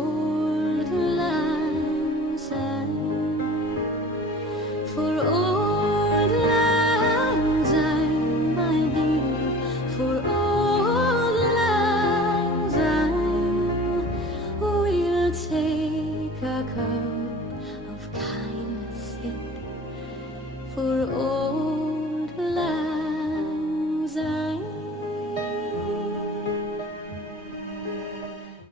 old lang syne, for old lang syne, my dear, for old lang syne, we'll take a cup of kindness yet, for